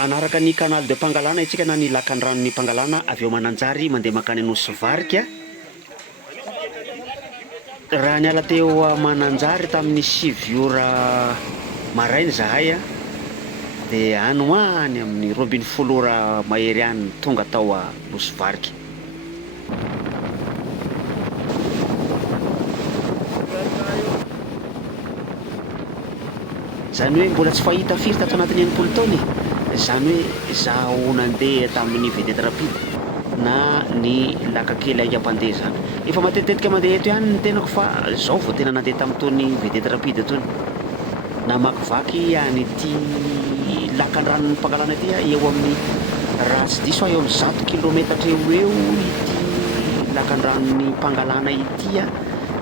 Anaraka ny canal de Pangalana itsika na ny lakandranon'i Pangalana avy eo Mananjary mandeha makany Nosy Varika. Raha niala teo a Mananjary tamin'ny 7 ora maraina zahay dia any ho any amin'ny 12 ora mahery any tonga tao a Nosy Varika. Zany hoe mbola tsy fahita firy tato anatin'ny enimpolo taona zany hoe zaho nandeha tamin'ny vedette rapide na ny lakakely aingam-pandeha zany. Efa matetika mandeha eto ihany ny tenako fa zao vao tena nandeha tamin'itony vedette rapide tony. Namakivaky an'ity lakandranon'i Pangalana ity eo amin'ny raha tsy diso eo amin'ny 100 kilometatra eo ity lakandranon'i Pangalana ity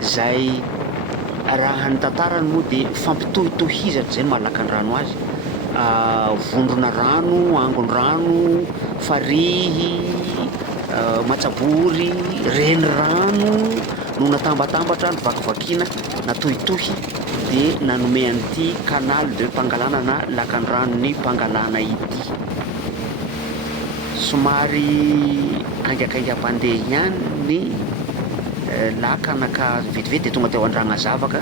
zay raha ny tantarany moa dia fampitohitohizatra zay no maha-lakandrano azy. Vondrona rano, angon-drano, farihy, matsabory, renirano no natambatambatra ny vakivakiana natohitohy dia nanome an'ity canal de Pangalana na lakandranon'i Pangalana ity. Somary aingakaingam-pandeha ihany ny lakana ka vetivety dia tonga teo Andragnazavaka.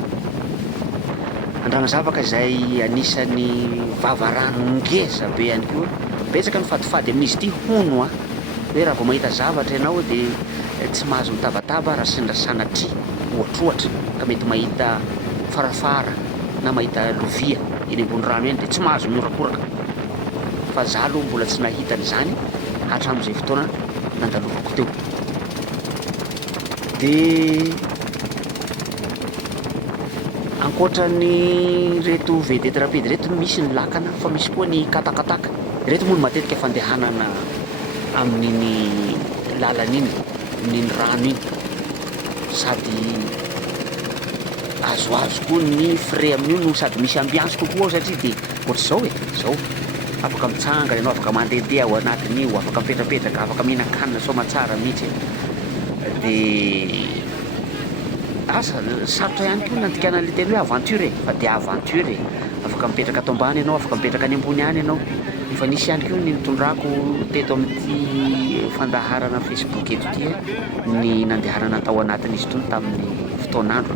Andragnazavaka izay anisan'ny vavarano ngeza be ihany koa. Betsaka ny fadifady amin'izy ity hono hoe raha vao mahita zavatra ianao dia tsy mahazo mitabataba raha sendra sanatria ohatrohatra ka mety mahita farafara na mahita lovia eny ambony rano eny dia tsy mahazo miorakoraka. Fa zaho aloha mbola tsy nahita an'izany hatramin'izay fotoana nandalovako teo. Dia ankoatran'ny reto vedette rapide reto misy ny lakana fa misy koa ny katakataka. Reto moa no matetika fandehanana amin'iny lalan'iny, amin'iny rano iny, sady azoazo koa ny frais amin'io no sady misy ambiance kokoa satria dia ohatr'izao zao afaka mitsangana ianao, afaka mandehandeha ao anatin'io, afaka mipetrapetraka, afaka mihinan-kanina soamantsara mihitsy. Dia sarotra ihany koa nandikana le teny hoe aventure fa dia aventure afaka mipetraka ato ambany ianao, afaka mipetraka any ambony any ianao. Efa nisy ihany koa ny nitondrako teto amin'ity fandaharana Facebook eto ity ny nandehanana tao anatin'izy itony tamin'ny fotoan'andro.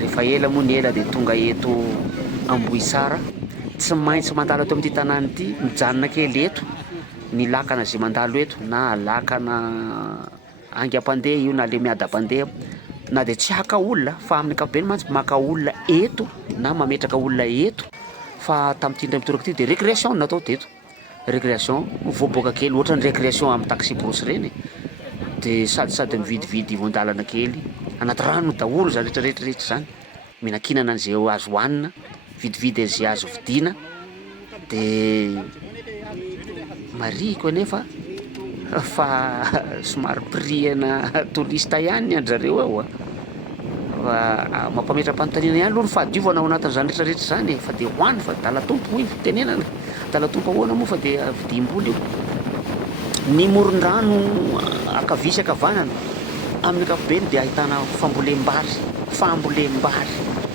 Rehefa ela moa ny ela dia tonga eto Ambohisara, tsy maintsy mandalo eto amin'ity tanàna ity, mijanona kely eto ny lakana zay mandalo eto na lakana aingam-pandeha io na le miadam-pandeha na dia tsy haka olona fa amin'ny ankapobeny mantsy maka olona eto na mametraka olona eto. Fa tamin'ity indray mitoraka ity dia récréation natao teto, récréation voaboaka kely ohatran'ny récréation amin'ny taxi brosy reny dia sady mividividy voan-dalana kely anaty rano daholo zany rehetrarehetra zany, mihinan-kinana an'izay azo hohanina, vidividy an'izay azo vidiana. Dia mariko anefa fa somary prix-na touriste ihany andrareo ao fa mampametra-panontaniana ihany aloha ny fahadiovana ao anatin'izany rehetrarehetra zany fa dia hoany fa dala-tompo io tenenana, dala-tompo ahoana moa fa dia vidim-bola io. Ny moron-drano akavia sy akavanana amin'ny ankapobeny dia ahitana fambolem-bary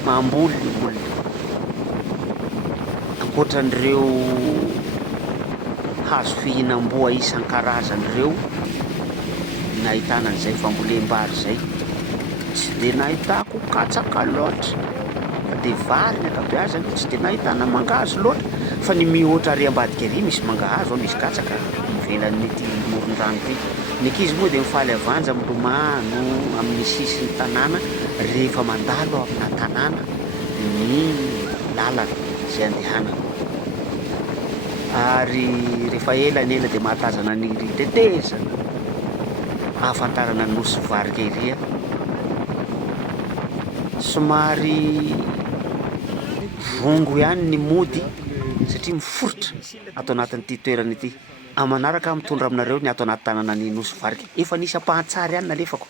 mamboly ny olona. Ankoatran'ireo hazo fihinam-boa isan-karazany ireo nahitana an'izay fambolem-bary zay, tsy dia nahitako katsaka loatra fa dia vary ny ankabeazany, tsy dia nahitana mangahazo loatra fa ny mihoatra ary ambadika ery misy mangahazo misy katsaka ivelan'ity moron-drano ity. Ny ankizy moa dia mifaly avanja milomano amin'ny sisin'ny tanàna rehefa mandalo amina tanàna ny lalana zay andehanana. Ary rehefa ela ny ela dia mahatazana ny tetezana ahafantarana ny Nosy Varika ery. Somary vongo ihany ny mody satria miforotra ato anatin'ity toerana ity. Manaraka mitondra aminareo ny ato anaty tanàna ny Nosy Varika. Efa nisy ampahantsara ihany nalefako.